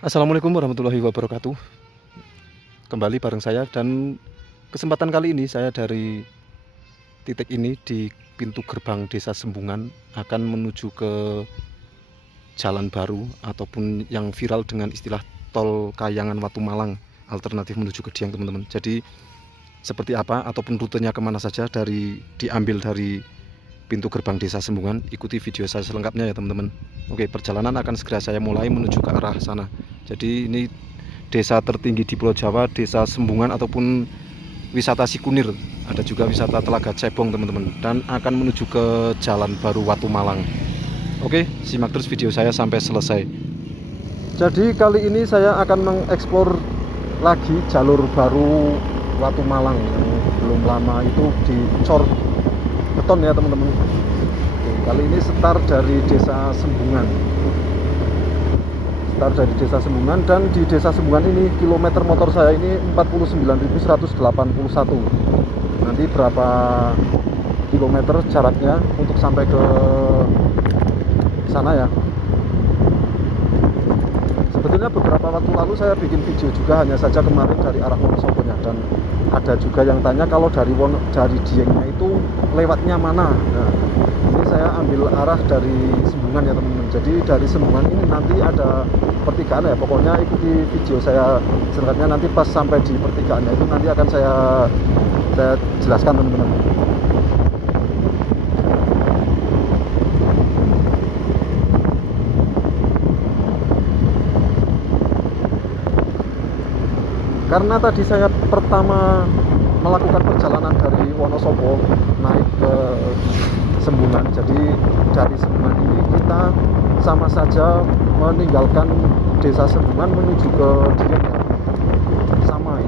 Assalamualaikum warahmatullahi wabarakatuh. Kembali bareng saya, dan kesempatan kali ini saya dari titik ini di pintu gerbang Desa Sembungan akan menuju ke jalan baru ataupun yang viral dengan istilah tol Kayangan Watu Malang, alternatif menuju ke Dieng, teman-teman. Jadi seperti apa ataupun rutenya kemana saja diambil dari pintu gerbang Desa Sembungan, ikuti video saya selengkapnya ya teman-teman. Oke, perjalanan akan segera saya mulai menuju ke arah sana. Jadi ini desa tertinggi di Pulau Jawa, Desa Sembungan ataupun wisata Sikunir. Ada juga wisata Telaga Cebong teman-teman, dan akan menuju ke jalan baru Watu Malang. Oke, simak terus video saya sampai selesai. Jadi kali ini saya akan mengeksplor lagi jalur baru Watu Malang yang belum lama itu dicor beton ya teman-teman. Kali ini start dari Desa Sembungan. Dan di Desa Sembungan ini kilometer motor saya ini 49.181. Nanti berapa kilometer jaraknya untuk sampai ke sana ya. Sebetulnya beberapa waktu lalu saya bikin video juga, hanya saja kemarin dari arah Wonosobonya, dan ada juga yang tanya kalau dari Diengnya itu lewatnya mana. Nah, ini saya ambil arah dari Sembungan ya teman-teman. Jadi dari Sembungan ini nanti ada pertigaan ya, pokoknya ikuti video saya selengkapnya. Nanti pas sampai di pertigaannya itu nanti akan saya jelaskan teman-teman. Karena tadi saya pertama melakukan perjalanan dari Wonosobo naik ke Sembungan, jadi dari Sembungan ini kita sama saja meninggalkan Desa Sembungan menuju ke Dieng ya. Sama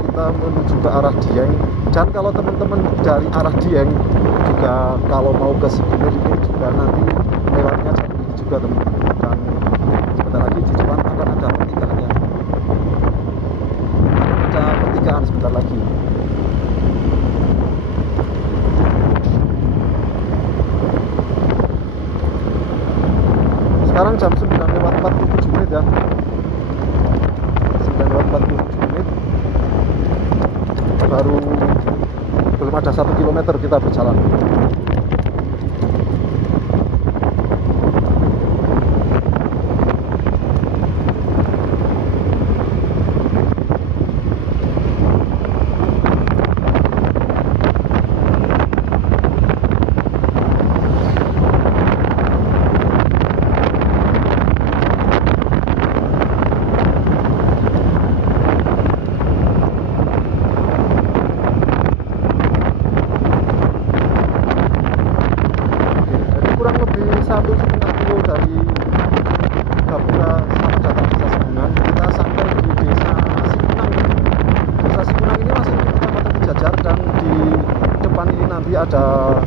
kita menuju ke arah Dieng. Dan kalau teman-teman dari arah Dieng juga kalau mau ke Sikunir ini juga nanti lewatnya jalur ini juga teman-teman. Dan sebentar lagi di depan akan ada pertigaannya. Sebentar lagi. Sekarang jam 9:47 menit ya. 9:47 menit. Baru belum ada 1 kilometer kita berjalan. Kurang lebih 1,5 kilo dari Gapura selamat datang Desa Sembungan, kita sampai di Desa Sikunang. Desa Sikunang ini masih di Kecamatan Cijajar, dan di depan ini nanti ada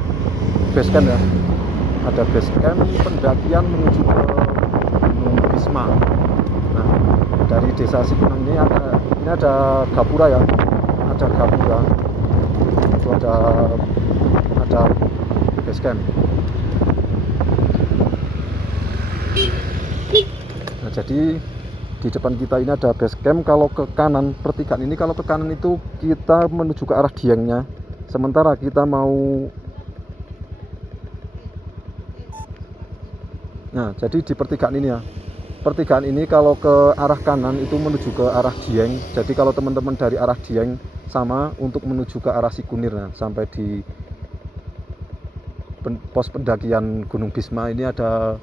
base camp ya. Ada base camp pendakian menuju ke Gunung Bisma. Nah, dari Desa Sikunang ini ada Gapura ya. Ada Gapura. Itu ada base camp. Nah, jadi di depan kita ini ada base camp. Kalau ke kanan pertigaan ini, kalau ke kanan itu kita menuju ke arah Diengnya. Sementara kita mau, nah jadi di pertigaan ini ya. Pertigaan ini kalau ke arah kanan itu menuju ke arah Dieng. Jadi kalau teman-teman dari arah Dieng sama untuk menuju ke arah Sikunir, nah, sampai di pos pendakian Gunung Bisma ini ada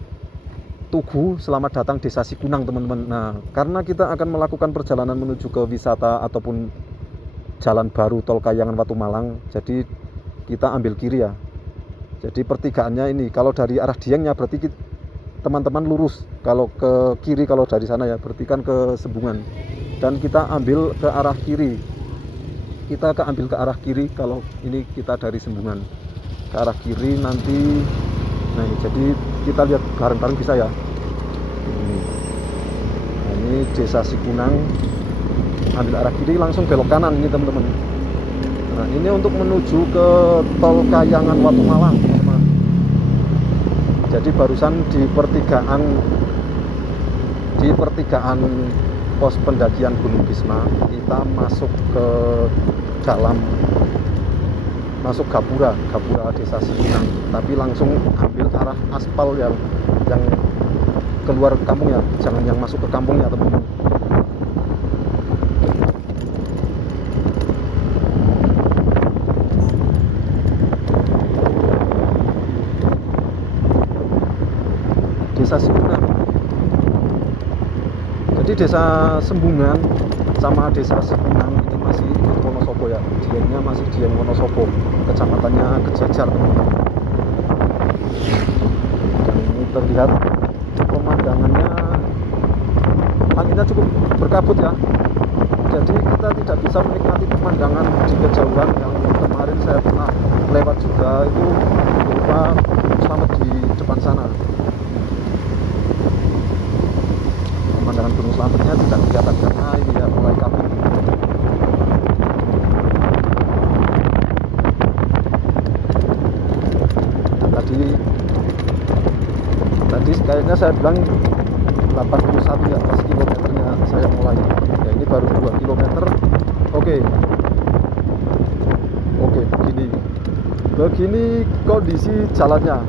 Tugu selamat datang Desa Sikunang teman-teman. Nah, karena kita akan melakukan perjalanan menuju ke wisata ataupun jalan baru tol Kayangan Watu Malang, jadi kita ambil kiri ya. Jadi pertigaannya ini kalau dari arah Diengnya berarti teman-teman lurus, kalau ke kiri kalau dari sana ya berarti kan ke Sembungan, dan kita ambil ke arah kiri. Kita ambil ke arah kiri kalau ini kita dari Sembungan ke arah kiri nanti. Nah, jadi kita lihat bareng-bareng bisa ya. Nah, ini Desa Sikunang, ambil arah kiri langsung belok kanan ini teman-teman. Nah, ini untuk menuju ke tol Kayangan Watu Malang teman-teman. Jadi barusan di pertigaan di pertigaan pos pendakian Gunung Bisma. Kita masuk ke dalam, masuk Gapura Desa Sipunang, tapi langsung ambil arah aspal yang keluar kampung ya, jangan yang masuk ke kampungnya teman-teman. Desa Sipunang. Jadi desa Sembungan sama desa Sipunang ini masih ikut Wonosobo ya. Diengnya masih Dieng Wonosobo, kecamatannya Kejajar teman-teman. Dan ini terlihat pemandangannya, langitnya cukup berkabut ya. Jadi kita tidak bisa menikmati pemandangan di kejauhan yang kemarin saya pernah lewat juga, itu berupa Slamet di depan sana. Pemandangan Gunung Slametnya tidak kelihatan karena ini ya mulai kabut. Tadi kayaknya saya bilang 81 ya pas kilometernya saya mulai. Ya ini baru 2 kilometer. Oke, begini kondisi jalannya,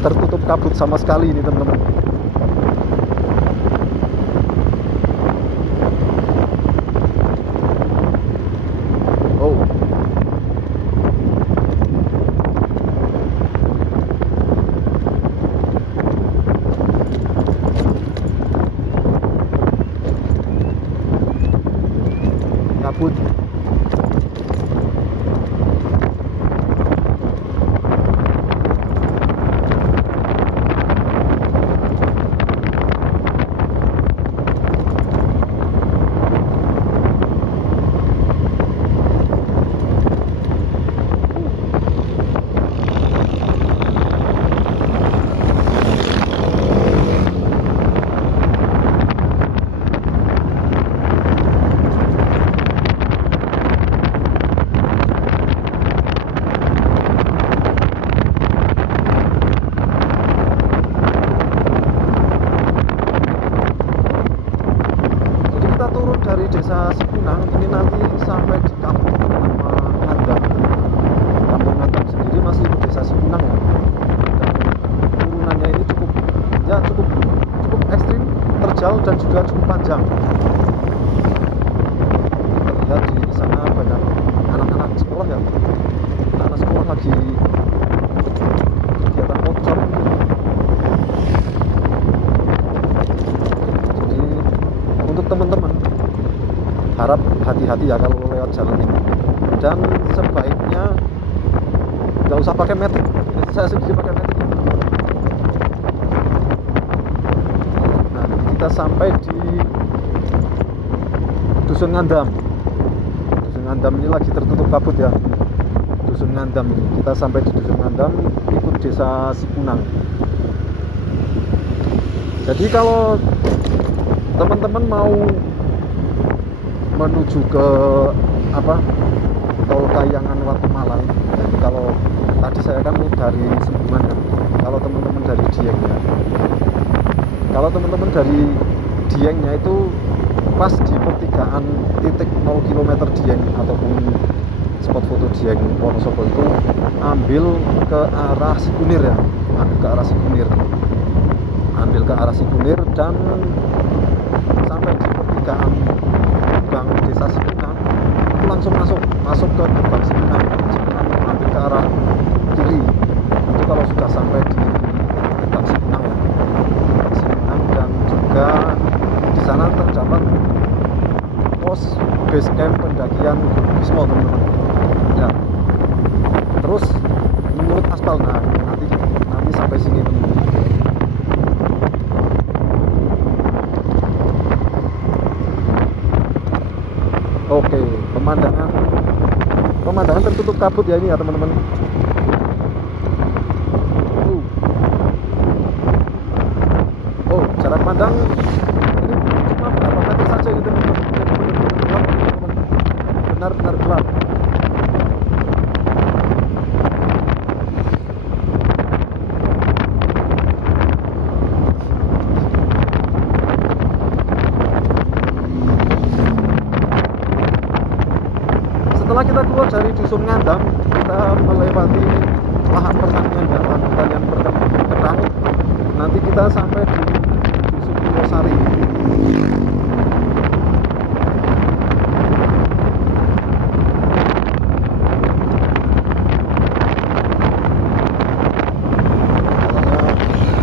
tertutup kabut sama sekali ini teman-teman. Kabut. Dari desa Sipunang ini nanti sampai di kampung Ngandam. Kampung Ngandam sendiri masih di desa Sipunang ya. Dan turunannya ini cukup ekstrim, terjal dan juga cukup panjang. Terlihat di sana banyak anak-anak sekolah ya. Anak sekolah lagi kegiatan pocor. Jadi untuk teman-teman harap hati-hati ya kalau lewat jalan ini, dan sebaiknya nggak usah pakai metik. Saya sendiri pakai metik ya. Nah, kita sampai di Dusun Ngandam. Dusun Ngandam ini lagi tertutup kabut ya. Dusun Ngandam ini, kita sampai di Dusun Ngandam, ikut desa Sipunang. Jadi kalau teman-teman mau menuju ke Tol Kayangan Watumalang. Jadi kalau tadi saya kan dari Sembungan kan. Kalau teman-teman dari Dieng ya. Kalau teman-teman dari Diengnya itu pas di pertigaan titik 0 km Dieng ataupun spot foto Dieng Wonosobo itu ambil ke arah Sikunir ya. Ambil ke arah Sikunir dan sampai di pertigaan Gang Desa Sipunang itu langsung masuk ke gerbang Sipunang, ambil ke arah kiri. Itu kalau sudah sampai di gerbang Sipunang ya. Dan juga di sana terdapat pos base camp pendakian Gunung Bisma teman-teman. Ya. Terus menurut aspal, nah nanti sampai sini teman-teman. Oke, pemandangan tertutup kabut ya ini ya teman-teman. Oh, jarak pandang ini cuma berapa meter saja ini teman-teman. Benar-benar gelap. kita keluar dari dusun Ngandam, kita melewati lahan pertanian ya, lahan pertanian kerang. Nanti kita sampai di dusun Pulosari.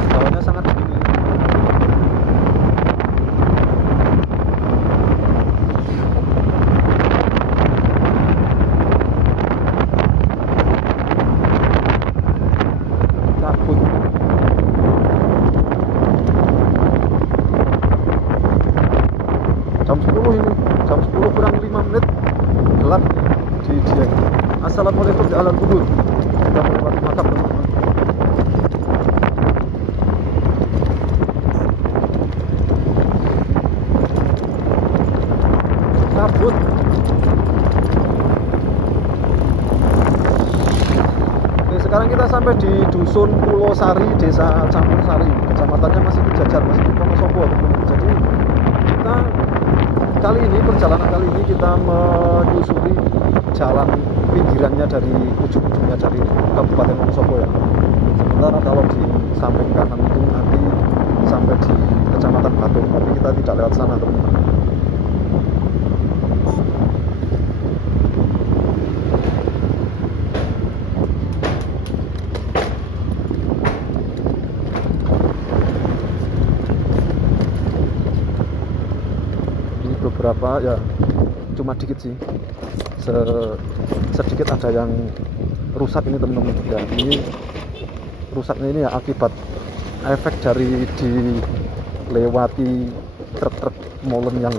Hawanya sangat dingin. Kabut. Jam 10 ini, jam 10 kurang 5 menit gelap di Dieng. Assalamualaikum ya alal kubur. Kita melewati makam teman-teman. Kabut. Oke, sekarang kita sampai di dusun Pulosari, desa Campursari. Kecamatannya masih Kejajar, masih di Wonosobo teman-teman. Jadi kita perjalanan kali ini kita menyusuri jalan pinggirannya dari ujung-ujungnya dari Kabupaten Wonosobo ya. Sementara kalau di samping kanan itu nanti sampai di Kecamatan Batur, tapi kita tidak lewat sana teman-teman. Beberapa ya, cuma dikit sih, sedikit ada yang rusak ini teman-teman ya. Ini rusaknya ini ya akibat efek dari dilewati truk-truk molen yang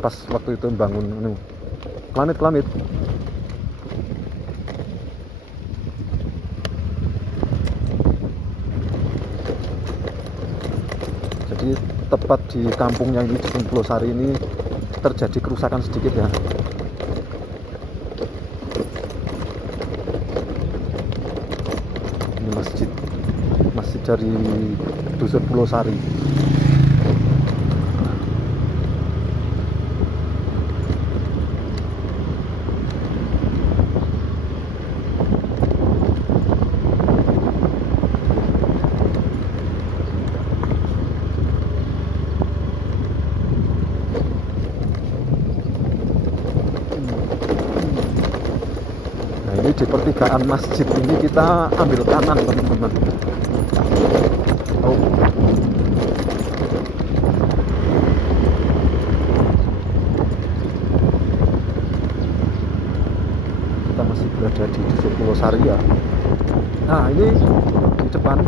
pas waktu itu membangun kelamit. Jadi tepat di kampung yang di Dusun Pulosari ini terjadi kerusakan sedikit ya. Ini masjid dari Dusun Pulosari. Di pertigaan masjid ini kita ambil kanan teman-teman. Oh. Kita masih berada di Dusun Pulosari ya. Nah, ini di depan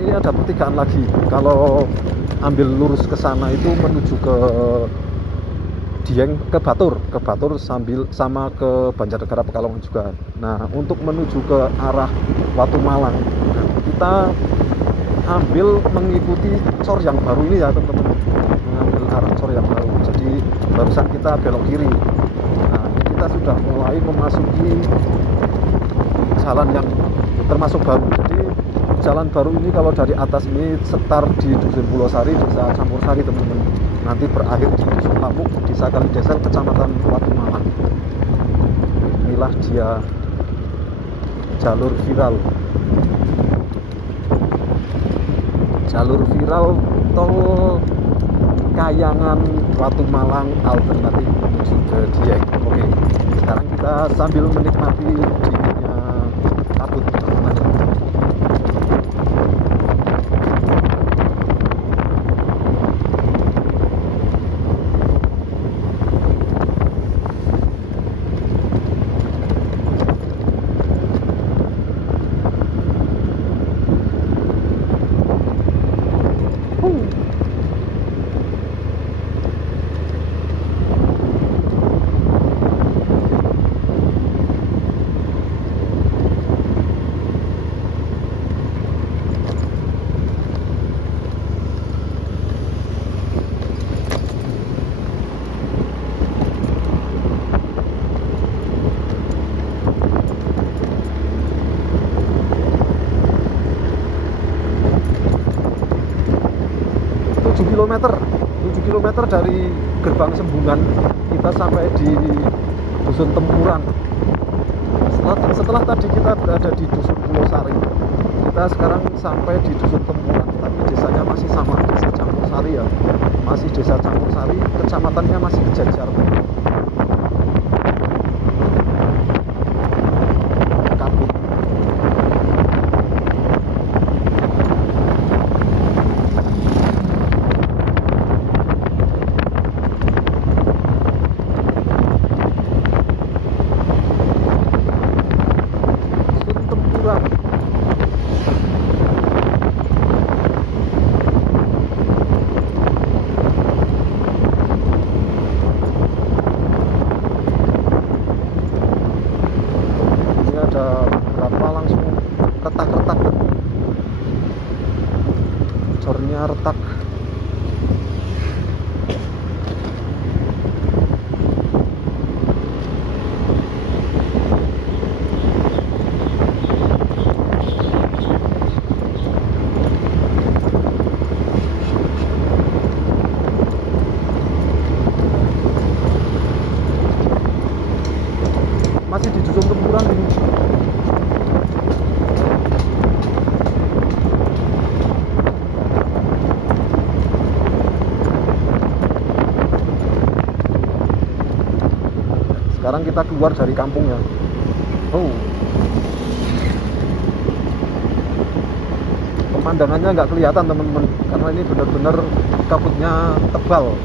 ini ada pertigaan lagi. Kalau ambil lurus ke sana itu menuju ke Dieng, ke Batur sambil sama ke Banjarnegara Pekalongan juga. Nah, untuk menuju ke arah Watu Malang, nah, kita ambil mengikuti cor yang baru ini ya teman-teman, mengambil arah cor yang baru. Jadi barusan kita belok kiri. Nah, ini kita sudah mulai memasuki jalan yang termasuk baru. Jadi jalan baru ini kalau dari atas ini setar di Dusun Pulosari, desa Campursari teman-teman. Nanti berakhir di Dusun Pamuk, desa Kalidesel, kecamatan Watu Malang. Inilah dia jalur viral tol Kayangan Watu Malang alternatif menuju ke Dieng. Oke, sekarang kita sambil menikmati dinginnya kabut teman-teman. Kilometer dari gerbang Sembungan kita sampai di Dusun Tempuran. Setelah tadi kita berada di Dusun Pulau Sari, kita sekarang sampai di Dusun Tempuran, tapi desanya masih sama, Desa Campur Sari ya, masih Desa Campur Sari, kecamatannya masih Kejajar. Kapuk. Dusun Tempuran. Ada beberapa langsung retak-retak, cornya retak. Masih di Dusun Tempuran ini. Sekarang kita keluar dari kampungnya. Oh, pemandangannya nggak kelihatan teman-teman, karena ini benar-benar kabutnya tebal.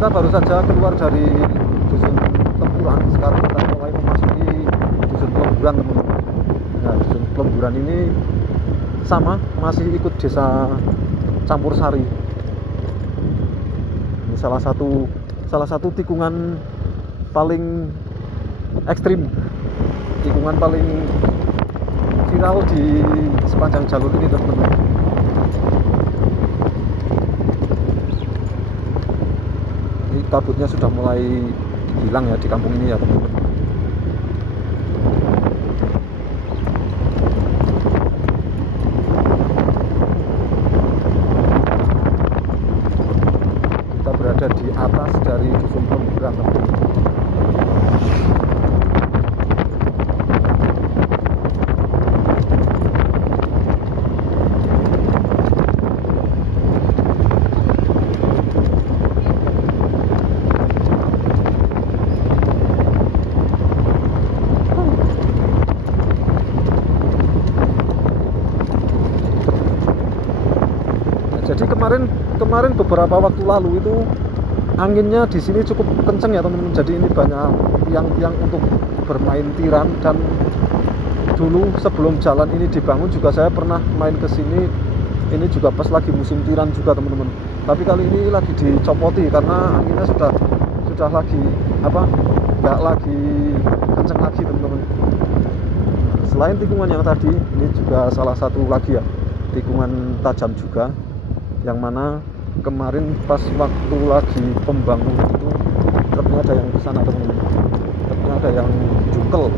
Kita baru saja keluar dari Dusun Tempuran. Sekarang kita mulai memasuki Dusun Plemburan, teman-teman. Nah, Dusun Plemburan ini sama, masih ikut Desa Campur Sari. Ini salah satu tikungan paling ekstrim, tikungan paling viral di sepanjang jalur ini, teman-teman. Kabutnya sudah mulai hilang ya di kampung ini ya, teman-teman. Kita berada di atas dari Dusun Plemburan, teman-teman. Jadi kemarin beberapa waktu lalu itu anginnya di sini cukup kenceng ya, teman-teman. Jadi ini banyak tiang-tiang untuk bermain tiran, dan dulu sebelum jalan ini dibangun juga saya pernah main ke sini. Ini juga pas lagi musim tiran juga, teman-teman. Tapi kali ini lagi dicopoti karena anginnya sudah lagi nggak lagi kenceng lagi, teman-teman. Selain tikungan yang tadi, ini juga salah satu lagi ya, tikungan tajam juga, yang mana kemarin pas waktu lagi pembangunan itu truknya ada yang kesana, teman-teman. Truknya ada yang jungkel.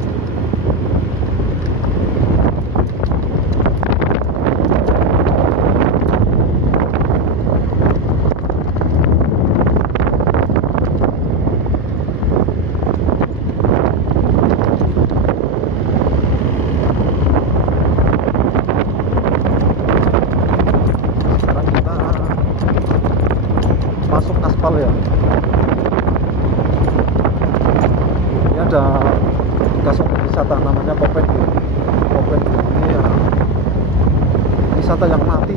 ya. Ini ada bekas objek wisata namanya Kopen Hill. Kopen Hill ini ya wisata yang mati.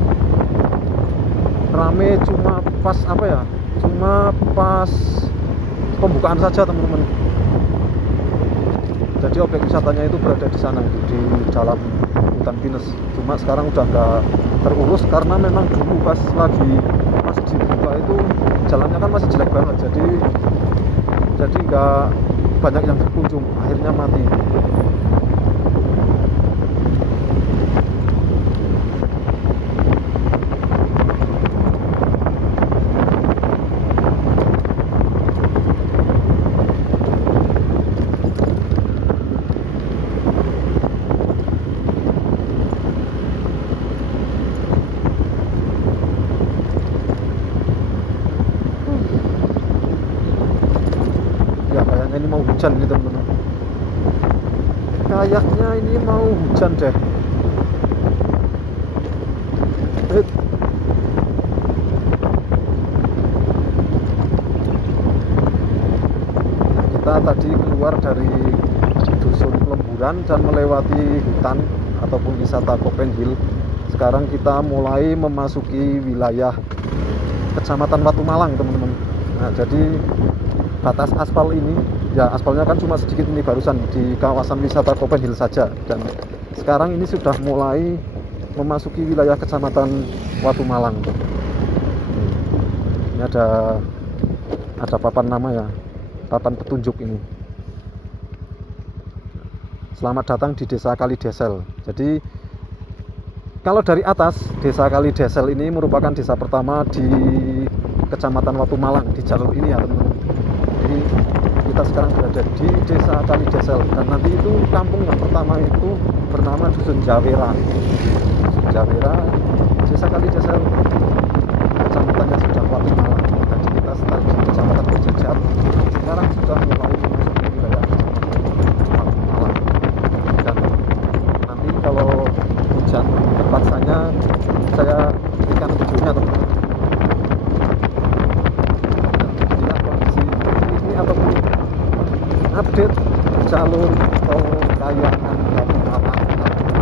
Rame cuma pas apa ya? Cuma pas pembukaan saja teman-teman. Jadi objek wisatanya itu berada di sana di dalam hutan pinus. Cuma sekarang udah nggak terurus karena memang dulu pas dibuka itu jalannya kan masih jelek banget. Jadi nggak banyak yang berkunjung. Akhirnya mati. Ini mau hujan nih teman-teman, kayaknya ini mau hujan deh. Kita tadi keluar dari dusun Lemburan dan melewati hutan ataupun wisata Kopen Hill. Sekarang kita mulai memasuki wilayah Kecamatan Watu Malang teman-teman. Nah, jadi batas aspal ini ya, aspalnya kan cuma sedikit ini barusan di kawasan wisata Kopen Hill saja, dan sekarang ini sudah mulai memasuki wilayah Kecamatan Watu Malang. Ini ada papan nama ya, papan petunjuk ini. Selamat datang di Desa Kalidesel. Jadi kalau dari atas, Desa Kalidesel ini merupakan desa pertama di Kecamatan Watu Malang di jalur ini ya teman-teman. Jadi kita sekarang berada di Desa Kalidesel, dan nanti itu kampung yang pertama itu bernama Dusun Jawera. Dusun Jawera, Desa Kalidesel, kecamatannya sudah Watu Malang. Jadi kita start di Kecamatan Berjajar, sekarang sudah mulai memasuki wilayah Kecamatan Watu Malang. Dan nanti kalau hujan terpaksanya saya berikan videonya teman-teman. Ataupun update jalur tol Kayangan Watu Malang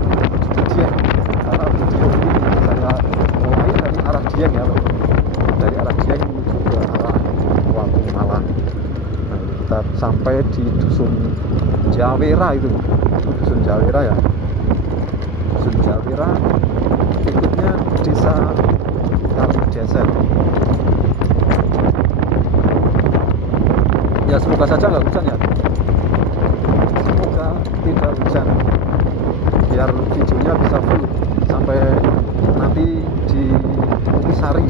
menuju Dieng, karena video ini saya mulai dari arah Dieng ya, dari arah Dieng menuju ke arah Watu Malang. Nah, kita sampai di Dusun Jawera itu, Dusun Jawera ya, Dusun Jawera. Berikutnya Desa Kalidesel. Ya semoga saja nggak hujan ya, semoga tidak hujan biar videonya bisa full sampai nanti di Mutisari.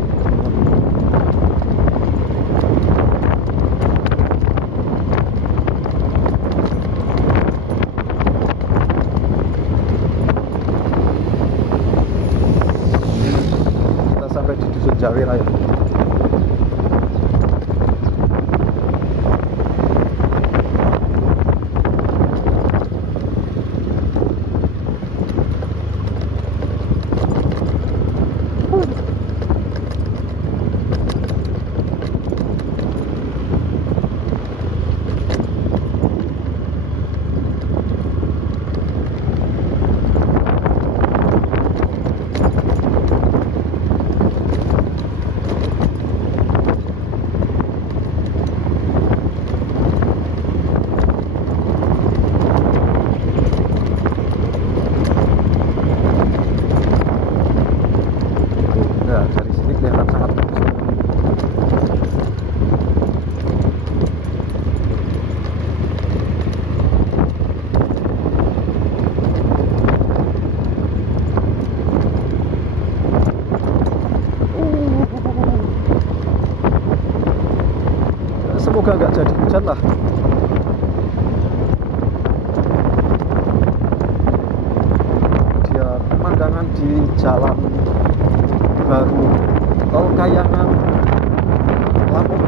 Kita sampai di Dusun Jawera ya. Semoga nggak jadi hujan lah. Dia pemandangan di jalan baru tol Kayangan Lampung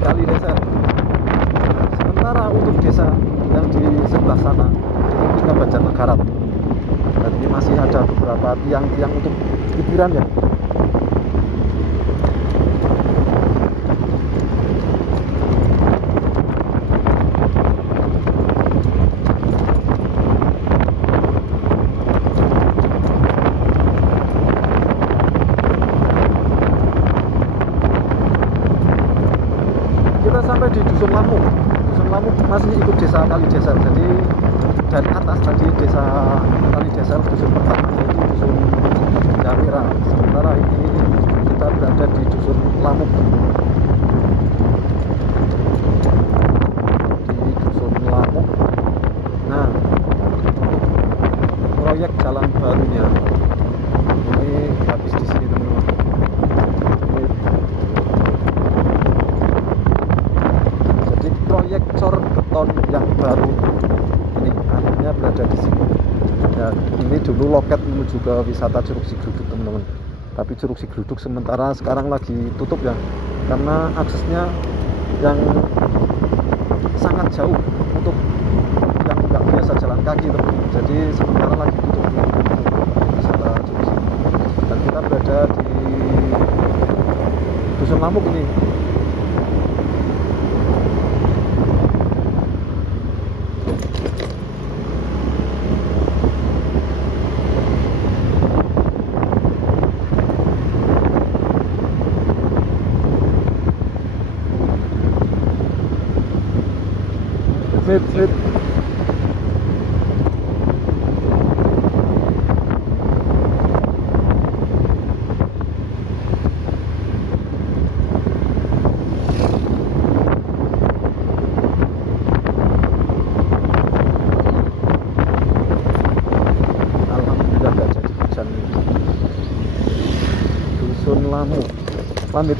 Kalidesel. Sementara untuk desa yang di sebelah sana itu kita Banjarnegara, dan ini masih ada beberapa tiang-tiang untuk hiburan ya. sampai di Dusun Lamuk. Dusun Lamuk masih ikut desa Kalidesel. Jadi dari atas tadi desa Kalidesel, dusun pertama yaitu Dusun Jawera. Sementara ini kita berada di Dusun Lamuk. Di Dusun Lamuk. Nah, proyek jalan barunya ini habis di sini teman-teman. Jadi proyek cor beton yang baru ini akhirnya berada di sini. Ya, ini dulu loket menuju ke wisata Curug Sigludug teman-teman. Tapi Curug Sigludug sementara sekarang lagi tutup ya, karena aksesnya yang sangat jauh untuk yang nggak biasa jalan kaki teman-teman. Jadi sementara lagi tutup wisata Curug Sigludug. Dan kita berada di Dusun Lamuk ini. Fit. Alhamdulillah gak jadi hujan. Dusun Lamuk. Pamit.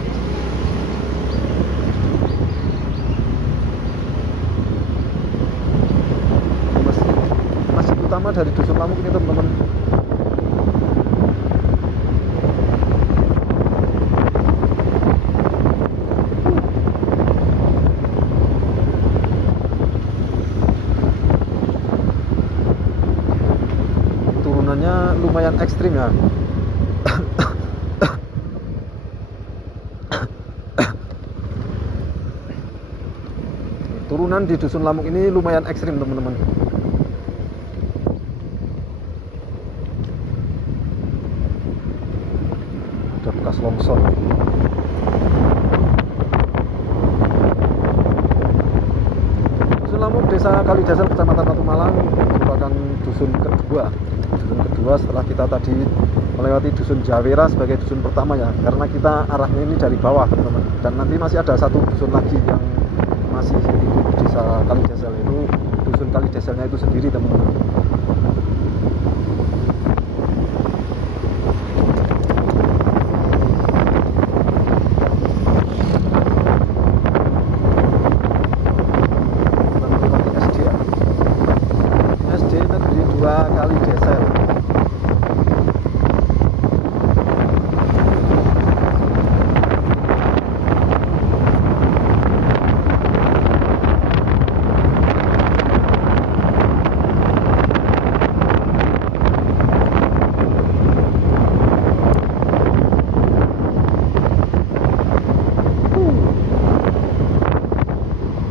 Utama dari Dusun Lamuk ini teman-teman. Turunannya lumayan ekstrim ya. Turunan di Dusun Lamuk ini lumayan ekstrim teman-teman. Bekas longsor. Dusun Lamuk, Desa Kalidesel, Kecamatan Batu Malang merupakan dusun kedua. Dusun kedua setelah kita tadi melewati Dusun Jawera sebagai dusun pertama ya, karena kita arahnya ini dari bawah teman-teman. Dan nanti masih ada satu dusun lagi yang masih ikut Desa Kalidesel, itu Dusun Kalideselnya itu sendiri teman-teman. Kalidesel.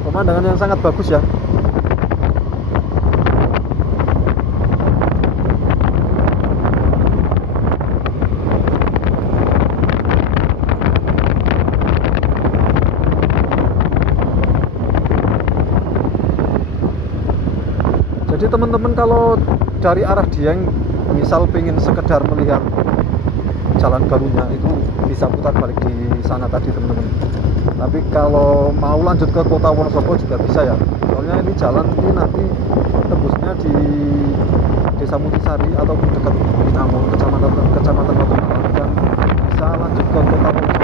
Pemandangan yang sangat bagus ya. Jadi teman-teman kalau dari arah Dieng misal pengen sekedar melihat jalan barunya itu bisa putar balik di sana tadi teman-teman. Tapi kalau mau lanjut ke Kota Wonosobo juga bisa ya. Soalnya ini jalan ini nanti tembusnya di Desa Mutisari ataupun dekat Binangun, Kecamatan Batu Malang, dan bisa lanjut ke Kota Wonosobo.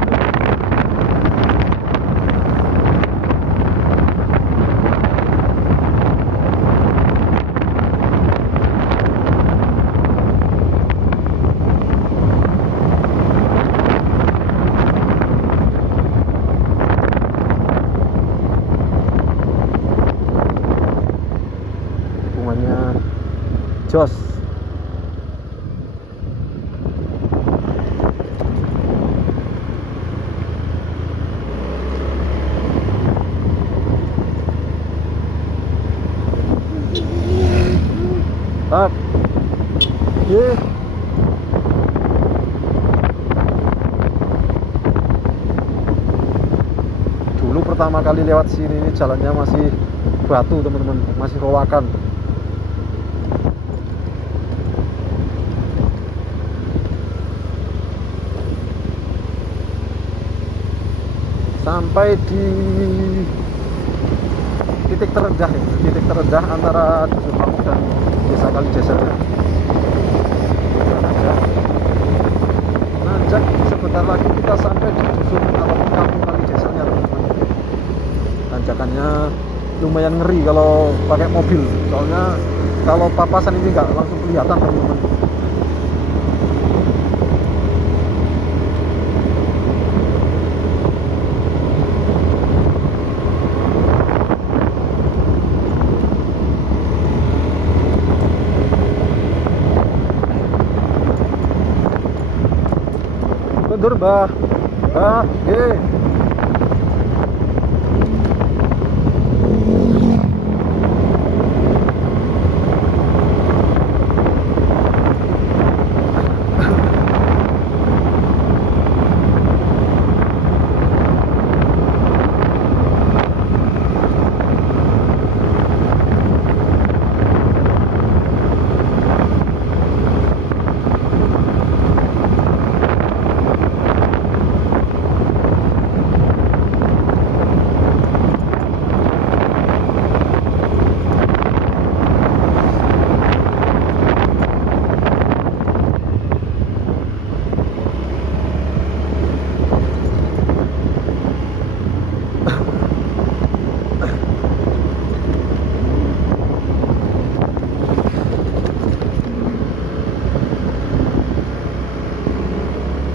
Jos. Up. Yeah. Dulu pertama kali lewat sini, ini jalannya masih batu teman-teman, masih rowakan. Sampai di titik terendah ya, titik terendah antara Dusun Lamuk dan Desa Kalideser. Nanjak sebentar lagi kita sampai di dusun atau kampung Kalidesanya teman-teman. Tanjakannya lumayan ngeri kalau pakai mobil, soalnya kalau papasan ini nggak langsung kelihatan teman-teman. Mundur mbah, mbah, ye.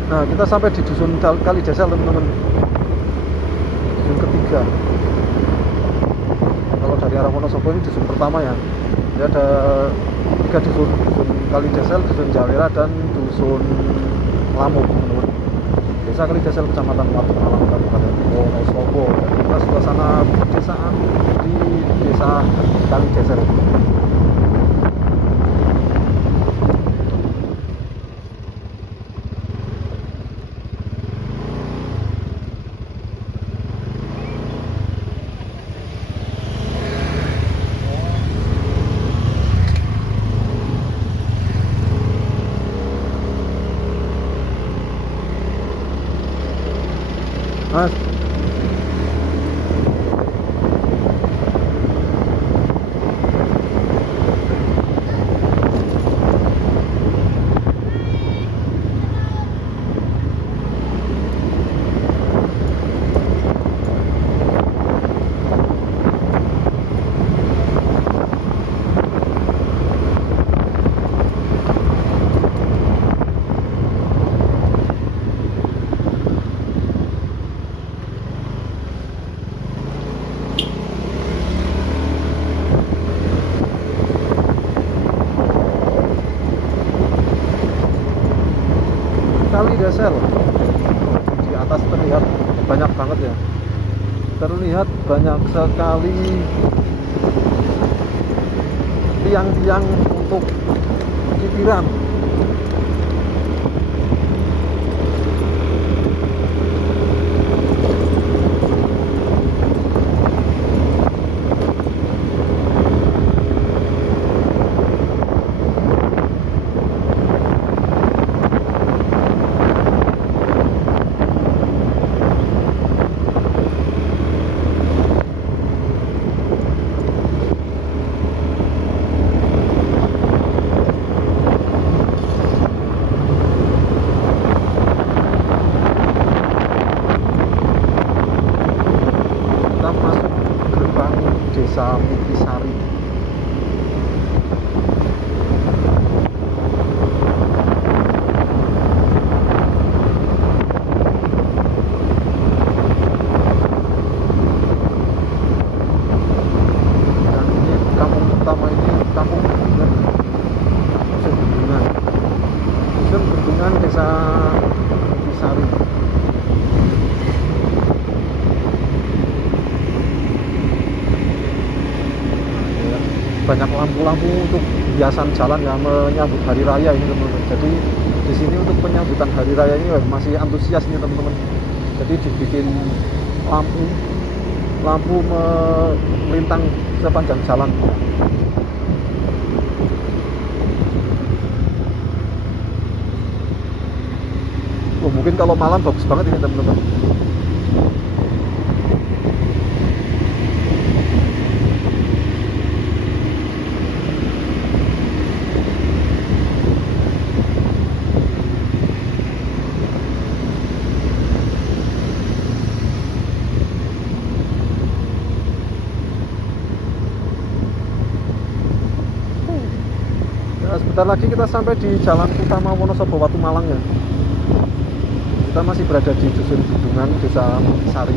Nah, kita sampai di dusun Kalidesel teman-teman, dusun ketiga. Kalau dari arah Wonosobo ini dusun pertama ya. Dia ada 3 dusun, dusun Kalidesel, dusun Jawera, dan dusun Lamuk teman-teman. Desa Kalidesel, Kecamatan Watu Malang, Kabupaten Wonosobo. Kita suasana pedesaan di Desa Kalidesel. Mas, Kalidesel di atas terlihat banyak banget ya, terlihat banyak sekali tiang-tiang untuk cipiran. Desa Mutisari. Dan ini kampung utama, ini kampung Bendungan, dusun Bendungan, dusun Bendungan, Desa Mutisari. Banyak lampu-lampu untuk hiasan jalan yang menyambut hari raya ini teman-teman. Jadi di sini untuk penyambutan hari raya ini masih antusias nih teman-teman. Jadi dibikin lampu lampu melintang sepanjang jalan. Oh, mungkin kalau malam bagus banget ini teman-teman. Sebentar lagi kita sampai di jalan utama Wonosobo Watu Malang ya. Kita masih berada di Dusun Bidungan, Desa Sari.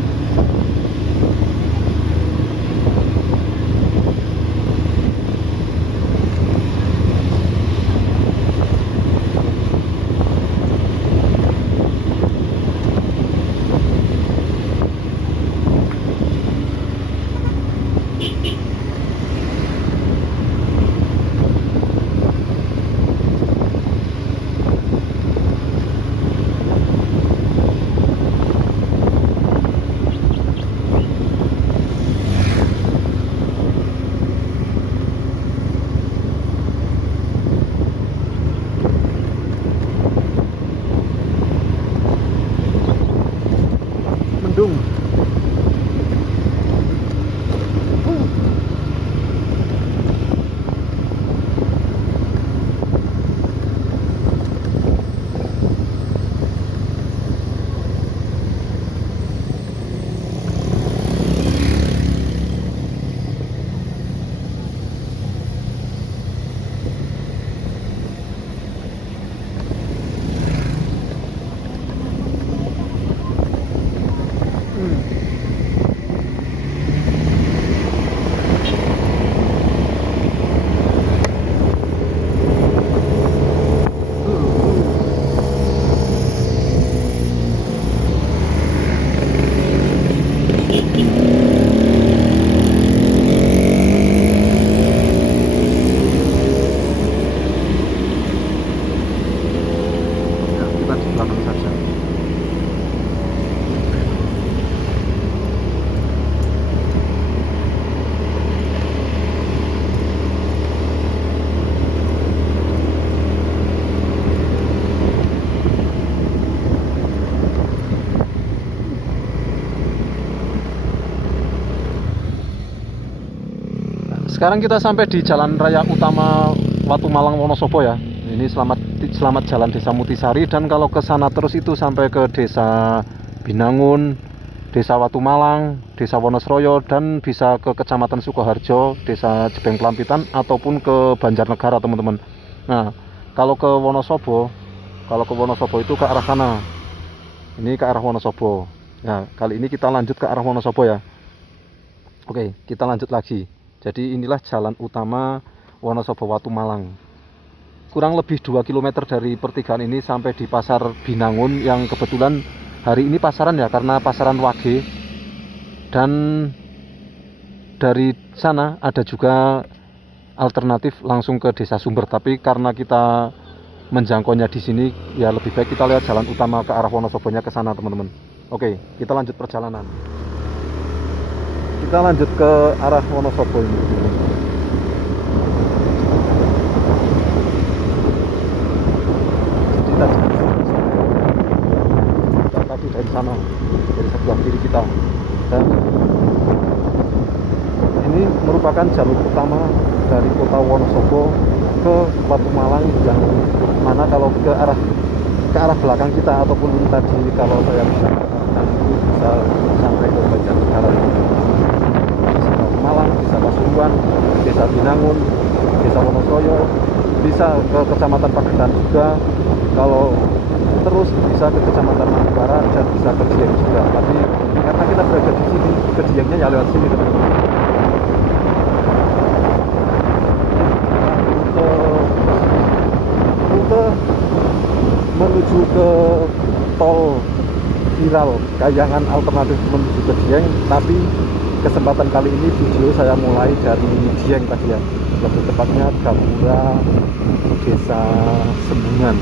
Mendung. Sekarang kita sampai di jalan raya utama Watu Malang Wonosobo ya. Ini selamat jalan Desa Mutisari, dan kalau ke sana terus itu sampai ke Desa Binangun, Desa Watu Malang, Desa Wonosroyo, dan bisa ke Kecamatan Sukoharjo, Desa Jebeng Pelampitan, ataupun ke Banjarnegara teman-teman. Nah, kalau ke Wonosobo itu ke arah sana. Ini ke arah Wonosobo. Nah, kali ini kita lanjut ke arah Wonosobo ya. Oke, kita lanjut lagi. Jadi inilah jalan utama Wonosobo Watu Malang. Kurang lebih 2 km dari pertigaan ini sampai di Pasar Binangun, yang kebetulan hari ini pasaran ya, karena pasaran Wage. Dan dari sana ada juga alternatif langsung ke Desa Sumber, tapi karena kita menjangkaunya di sini ya lebih baik kita lihat jalan utama ke arah Wonosobonya ke sana teman-teman. Oke, kita lanjut perjalanan. Kita lanjut ke arah Wonosobo ini. Kita tadi dari sana, dari sebelah kiri kita. Dan ini merupakan jalur utama dari kota Wonosobo ke Watu Malang, yang mana kalau ke arah belakang kita ataupun tadi kalau saya bisa itu bisa sampai ke Banjarnegara, Desa Malang, Desa Pasuruan, Desa Binangun, Desa Wonosroyo, bisa ke Kecamatan Pagetan juga, kalau terus bisa ke Kecamatan Mangkubarat dan bisa ke Dieng juga. Tapi karena kita berada di sini, ke Diengnya ya lewat sini teman-teman. Rute menuju ke tol viral Kayangan alternatif menuju ke Dieng, tapi kesempatan kali ini video saya mulai dari Dieng tadi ya, lebih tepatnya Gapura Desa Sembungan.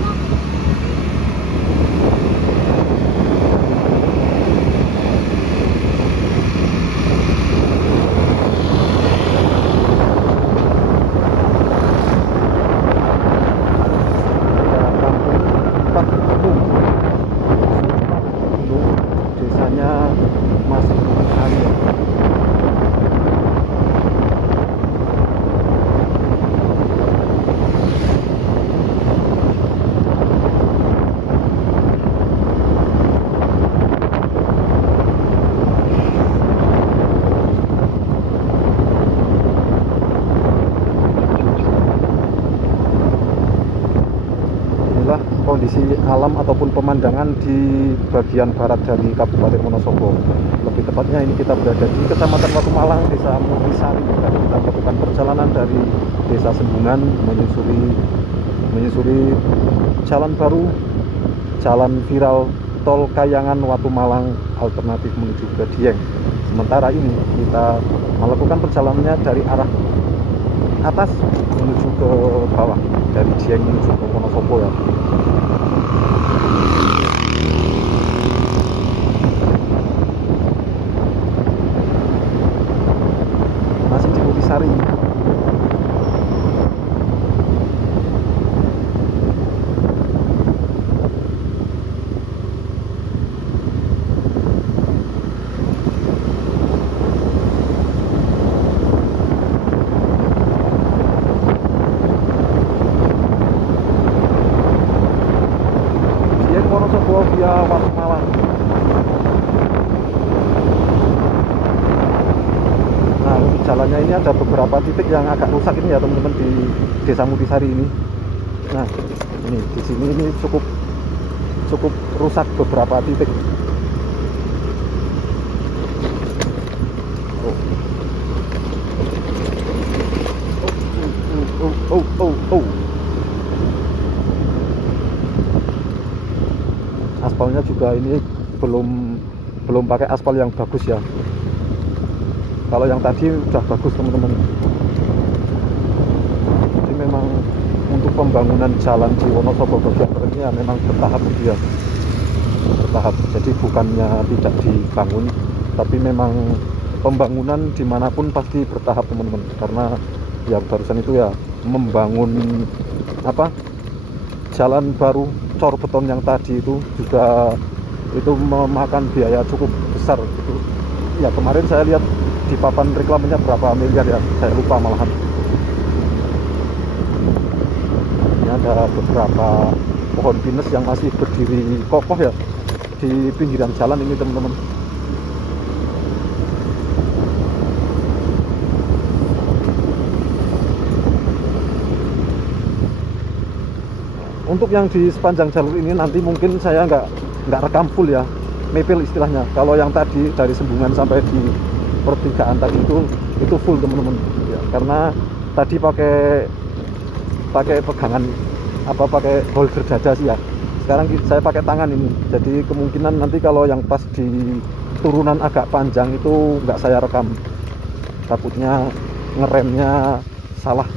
kondisi alam ataupun pemandangan di bagian barat dari Kabupaten Wonosobo. Lebih tepatnya ini kita berada di Kecamatan Watu Malang, Desa Mutisari. Dan kita melakukan perjalanan dari Desa Sembungan menyusuri jalan baru, jalan viral tol Kayangan Watu Malang alternatif menuju ke Dieng. Sementara ini kita melakukan perjalanannya dari arah atas menuju ke bawah, dari Dieng menuju ke Wonosobo ya. Masih di Mutisari. Wonosobo via Watu Malang. Nah, untuk jalannya ini ada beberapa titik yang agak rusak ini ya teman-teman, di Desa Mutisari ini. Nah, ini di sini ini cukup rusak beberapa titik. Oh. Aspalnya juga ini belum pakai aspal yang bagus ya. Kalau yang tadi udah bagus teman-teman. Jadi memang untuk pembangunan jalan di Wonosobo bagian barat ini ya memang bertahap ya. Bertahap. Jadi bukannya tidak dibangun, tapi memang pembangunan dimanapun pasti bertahap teman-teman. Karena ya barusan itu ya membangun jalan baru cor beton yang tadi itu juga itu memakan biaya cukup besar gitu. Ya kemarin saya lihat di papan reklamenya berapa miliar ya, saya lupa malahan. Ini ada beberapa pohon pinus yang masih berdiri kokoh ya di pinggiran jalan ini teman-teman. Untuk yang di sepanjang jalur ini nanti mungkin saya nggak rekam full ya, mepil istilahnya. Kalau yang tadi dari Sembungan sampai di pertigaan tadi itu full teman-teman ya, karena tadi pakai pegangan pakai holder dada sih ya. Sekarang saya pakai tangan ini, jadi kemungkinan nanti kalau yang pas di turunan agak panjang itu nggak saya rekam, takutnya ngeremnya salah.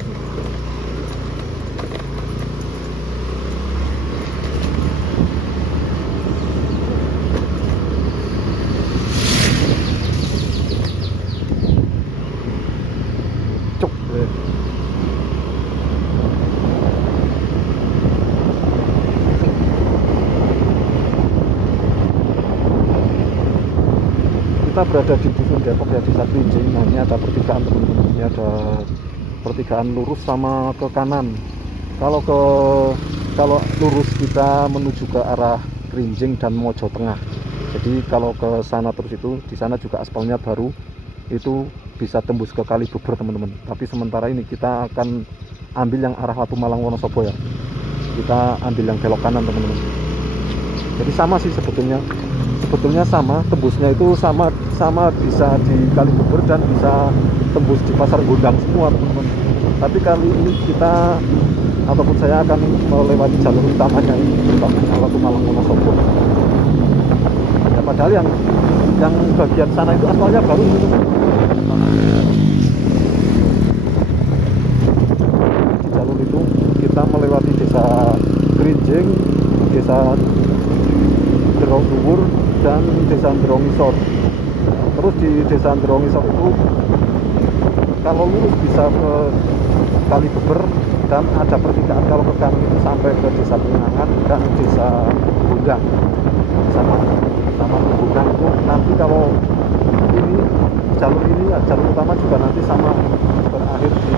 Kita berada di Dusun Depok ya, Desa Kerinjing. Nah, ini ada pertigaan teman-teman. Ini ada pertigaan lurus sama ke kanan. Kalau lurus kita menuju ke arah Kerinjing dan Mojo Tengah. Jadi kalau ke sana terus itu di sana juga aspalnya baru, itu bisa tembus ke Kali Beber teman-teman. Tapi sementara ini kita akan ambil yang arah Watu Malang Wonosobo ya. Kita ambil yang belok kanan teman-teman. Jadi sama sih sebetulnya sama, tembusnya itu sama bisa di Kali Beber dan bisa tembus di Pasar Gondang semua teman-teman. Tapi kali ini kita ataupun saya akan melewati jalur utamanya ini, utamanya Watu Malang Wonosobo. Ya, padahal yang bagian sana itu aspalnya baru gitu. Di jalur itu kita melewati Desa Kerinjing, Desa Derong Dhuwur dan Desa Ndrongisor. Terus di Desa Ndrongisor itu kalau lurus bisa ke Kali Beber dan ada pertigaan kalau ke kanan itu sampai ke Desa Pengangan dan Desa Gondang. Sama Gondang itu nanti kalau ini jalur utama juga nanti sama berakhir di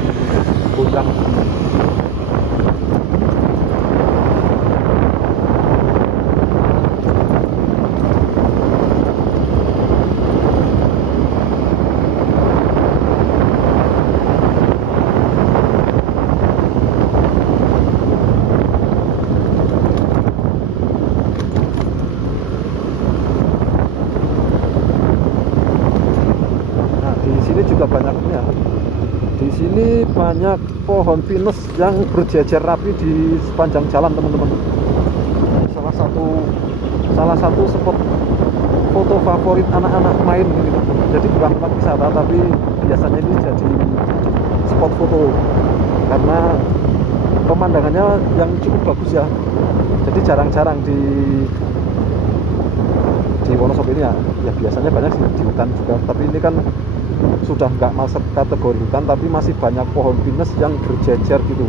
Gondang. sini juga banyak ya. Di sini banyak pohon pinus yang berjejer rapi di sepanjang jalan, teman-teman. Salah satu spot foto favorit anak-anak main gitu. Jadi bukan tempat wisata, tapi biasanya ini jadi spot foto karena pemandangannya yang cukup bagus ya. Jadi jarang-jarang di Wonosobo ini ya biasanya banyak sih di hutan juga, tapi ini kan sudah nggak masuk kategori hutan, tapi masih banyak pohon pinus yang berjejer gitu,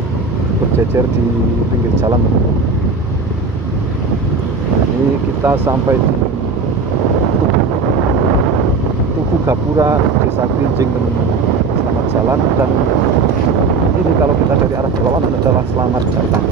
berjejer di pinggir jalan, teman-teman. Ini kita sampai di Tugu Gapura, Desa Kerinjing, teman-teman. Selamat jalan, dan ini kalau kita dari arah berlawanan adalah selamat datang.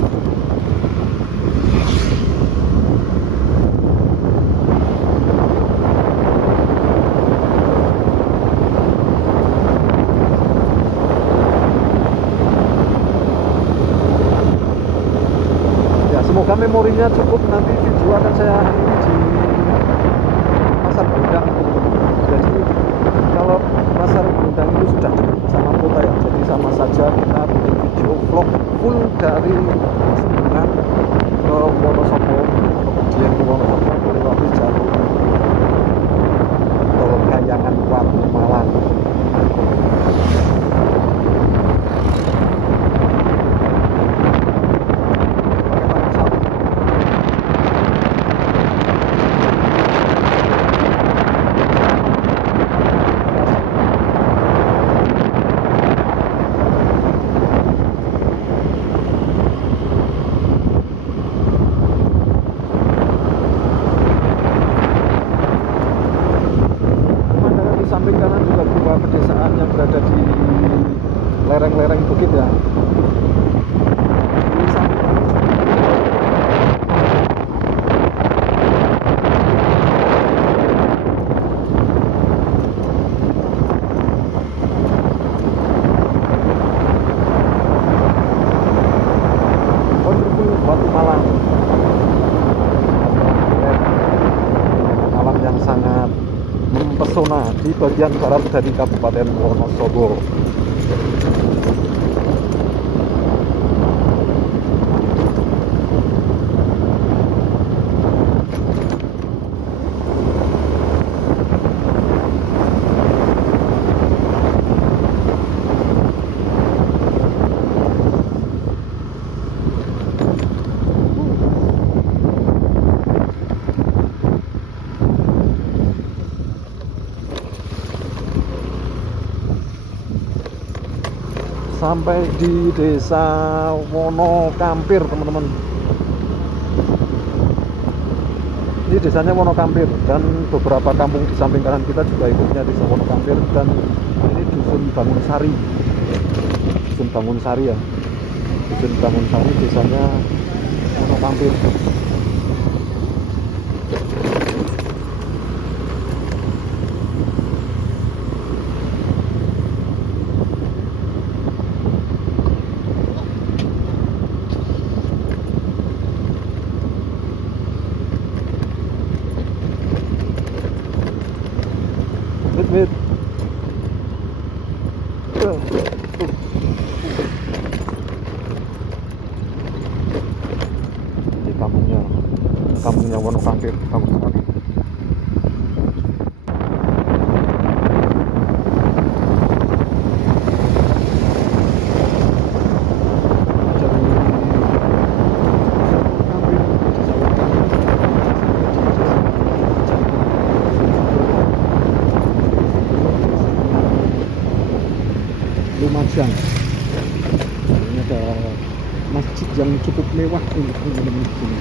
Semoga memorinya cukup, nanti video akan saya akhiri di Pasar Gondang. Jadi kalau Pasar Gondang itu sudah dekat sama kota ya, jadi sama saja kita bikin video vlog full dari Sembungan ke Wonosobo, kemudian ke Wonosobo melewati jalur Tol Kayangan Watu Malang. Samping kanan juga berupa pedesaan yang berada di lereng-lereng bukit ya. Di samping kiri Wonderful Watu Malang. Alam yang sangat mempesona di bagian barat dari Kabupaten Wonosobo. Sampai di Desa Wonokampir, teman-teman. Ini desanya Wonokampir, dan beberapa kampung di samping kanan kita juga ikutnya Desa Wonokampir, dan ini Dusun Bangunsari. Dusun Bangunsari ya. Dusun Bangunsari, desanya Wonokampir. Wait. Di kampungnya Wonokampir, Bangunsari. Lumajang. Ini ada masjid yang cukup mewah untuk teman-teman di sini.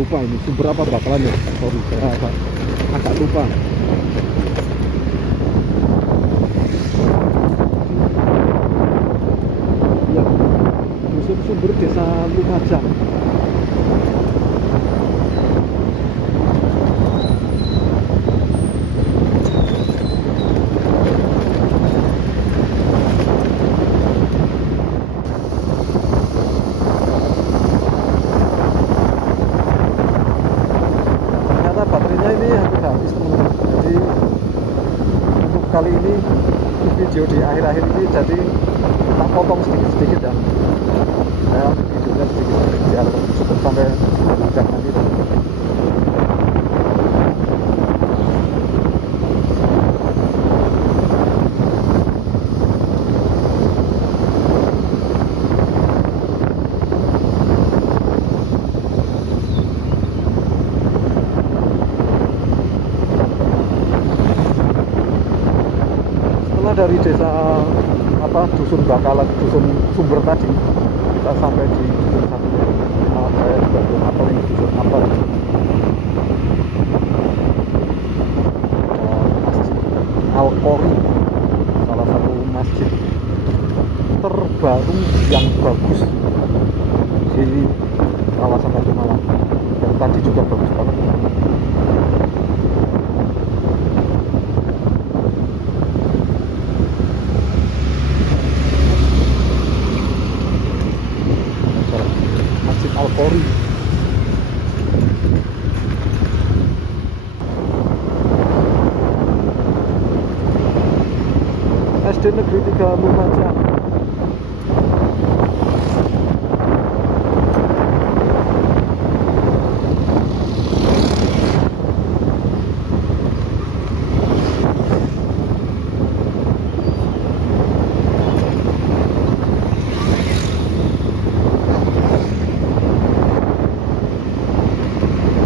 Lupa ini sumber apa bakalan ya? Sorry, saya agak lupa. Ya, dusun sumber Desa Lumajang. video di akhir-akhir ini, jadi tak potong sedikit-sedikit dan saya videonya sedikit biar cukup sampai puncak nanti. Dari desa dusun Bakalan, dusun Sumber tadi kita sampai di dusun satunya. Saya juga belum hafal ini dusun apa. Masjid Al-Qori, salah satu masjid terbaru yang bagus di kawasan Batu Malang. Yang tadi juga bagus banget. Al-Qori. SD Negeri 3 Lumajang.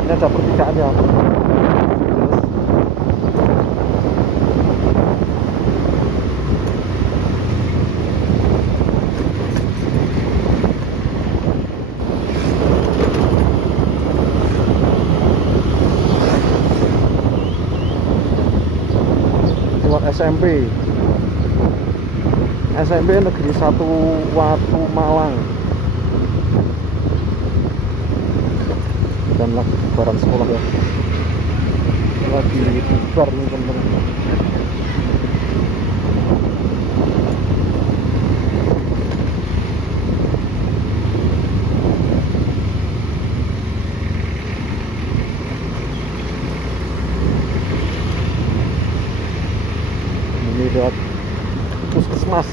Ini ada pertigaannya. SMP Negeri 1 Watu Malang. Dan lagi bubaran sekolah ya, lagi bubar nih teman-teman. Ini lihat puskesmas.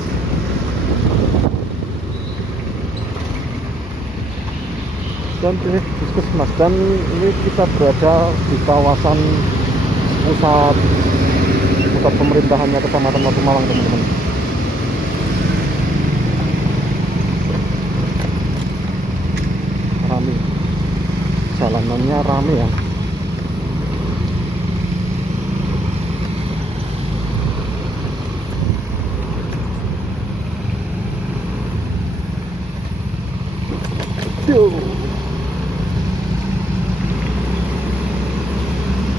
Dan ini puskesmas, dan ini kita berada di kawasan pusat pemerintahannya Kecamatan Watu Malang, teman-teman. Rame, jalanannya rame ya.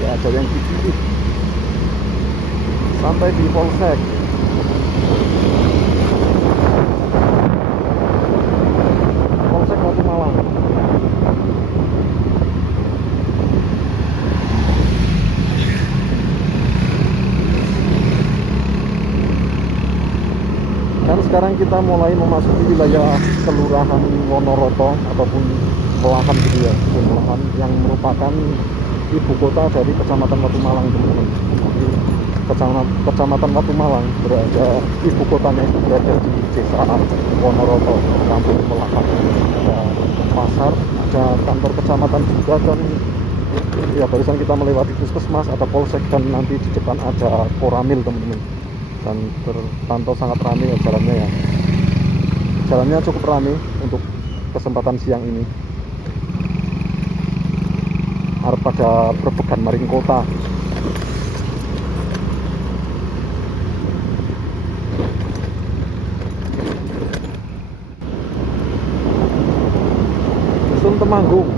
Ya, ada yang dipilih sampai di Polsek. Polsek Watu Malang. Dan sekarang kita mulai memasuki wilayah Kelurahan Wonoroto ataupun Melahan gitu ya, Melahan yang merupakan ibu kota dari Kecamatan Watu Malang, teman-teman. Kecamatan Watu Malang berada, ibu kotanya itu berada di Desa Wonoroto, Kampung Melahan. Ada pasar, ada kantor kecamatan juga, dan ya barusan kita melewati puskesmas, ada polsek, dan nanti di depan ada koramil, teman-teman. Dan terpantau sangat ramai ya jalannya ya. Jalannya cukup ramai untuk kesempatan siang ini. Harap pada berpegan maring kota. Dusun Temanggung.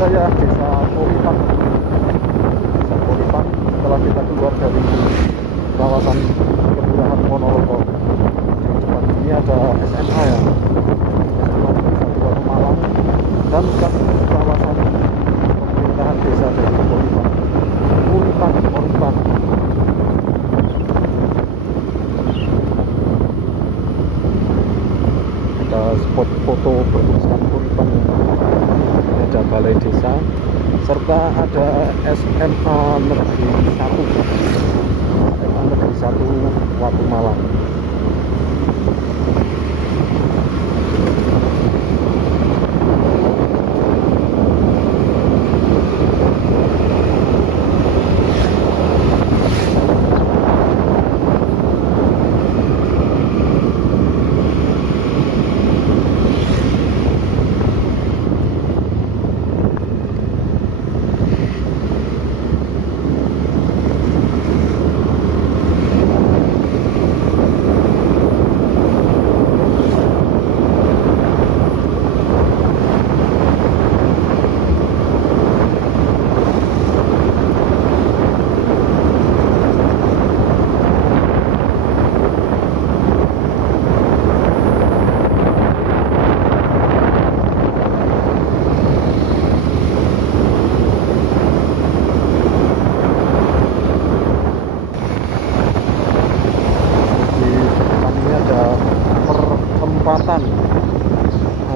wilayah desa Poripan. Desa Poripan setelah kita keluar dari kawasan Kelurahan Ponorogo. Di depan ini ada SMA ya, SMA Negeri 1 Watu Malang, dan kan kawasan pemerintahan desa dari Poripan. Poripan. Ada spot foto bertuliskan Poripan, ada balai desa, serta ada SMA Negeri 1 Watu Malang.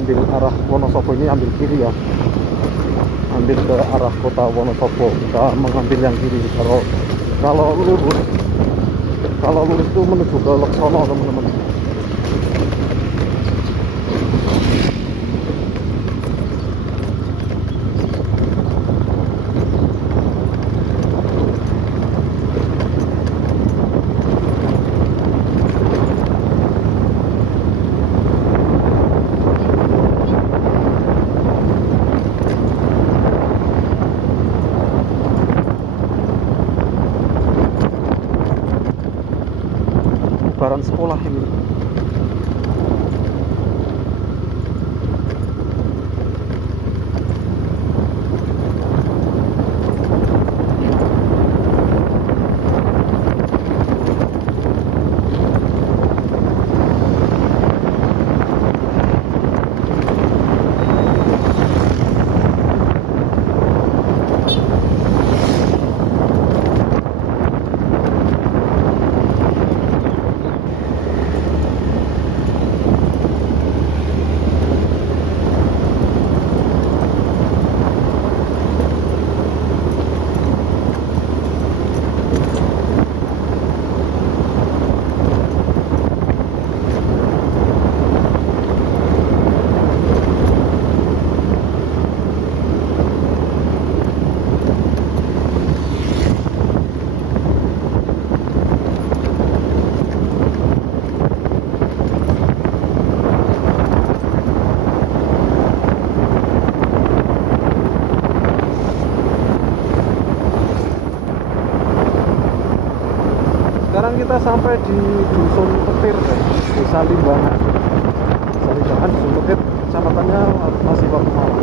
Ambil arah Wonosobo ini, ambil kiri ya, ambil ke arah kota Wonosobo, kita mengambil yang kiri. Kalau lurus itu menuju ke Leksono teman-teman. Bubaran sekolah ini. Sekarang kita sampai di Dusun Petir, Desa Limbangan. Desa Limbangan, Dusun Petir, kecamatannya masih Watu Malang.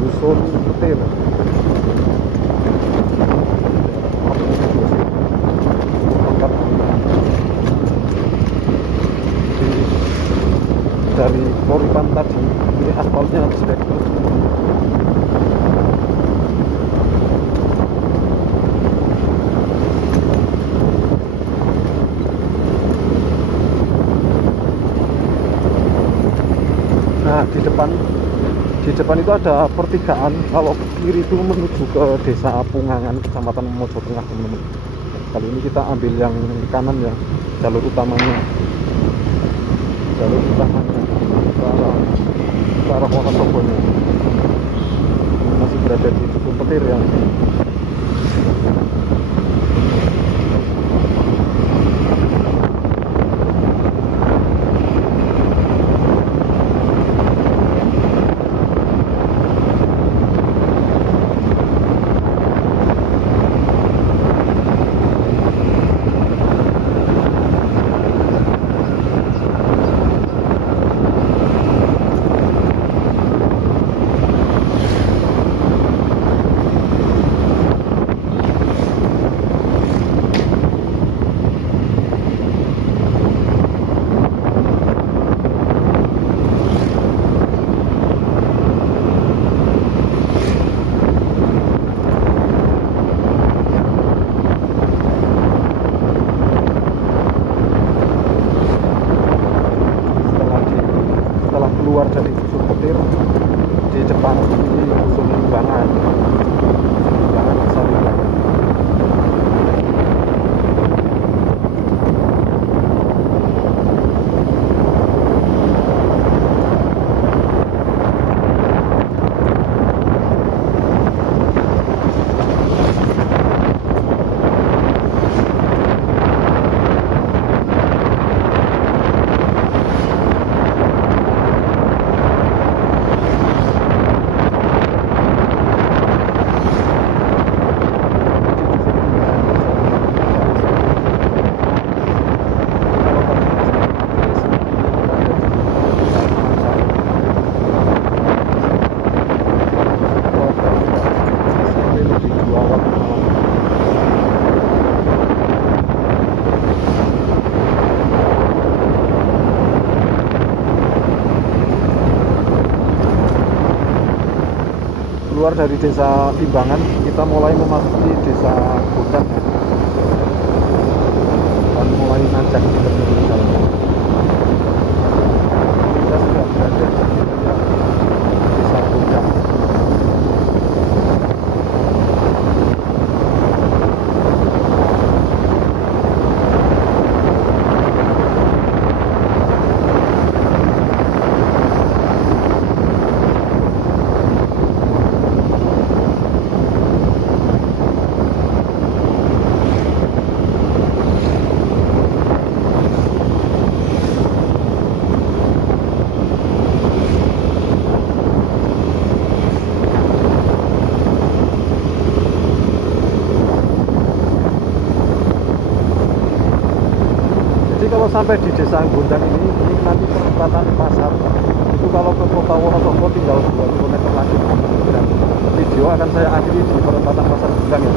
Dusun Petir. Dari Poripan tadi, ini aspalnya sudah di depan itu ada pertigaan. Kalau ke kiri itu menuju ke Desa Pungangan, Kecamatan Mojo Tengah teman-teman. Kali ini kita ambil yang kanan ya, jalur utamanya ke arah Wonosobo nya. Masih berada di Dusun Petir ya. keluar dari Dusun Petir, di depan ini Dusun Limbangan asal Limbangan. Keluar dari desa Limbangan, kita mulai memasuki desa Gondang ya. Dan mulai nanjak di menuju jalan. Kita sudah berada di desa Gondang. Jadi kalau sampai di desa Gondang ini nanti perempatan pasar. Itu kalau ke kota Wonosobo tinggal 2 km lagi. Dan video akan saya akhiri di perempatan pasar Gondang ya.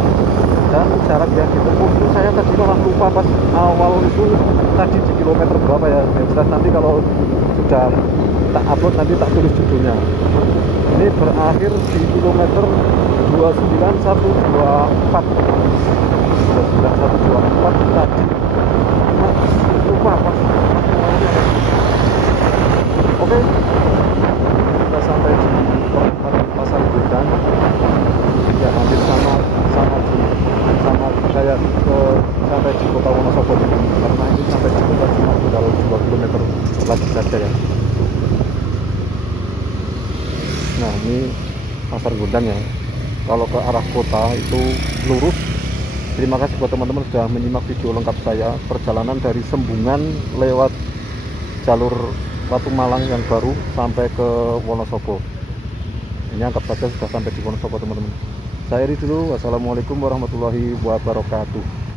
Dan jarak yang ditempuh itu saya tadi malah lupa pas awal itu tadi di kilometer berapa ya. Jelas nanti kalau sudah tak upload nanti tak tulis judulnya. Ini berakhir di kilometer 29124. 29124 tadi. Lupa apa. Oke, kita sampai di perempatan pasar Gondang. Ya hampir sama kayak sampai di kota Wonosobo ini, karena ini sampai di kota cuma tinggal 2 km lagi saja ya. Nah ini pasar Gondang ya. Kalau ke arah kota itu lurus. Terima kasih buat teman-teman sudah menyimak video lengkap saya perjalanan dari Sembungan lewat jalur Watu Malang yang baru sampai ke Wonosobo. Ini anggap saja sudah sampai di Wonosobo teman-teman. Saya Eri dulu. Wassalamualaikum warahmatullahi wabarakatuh.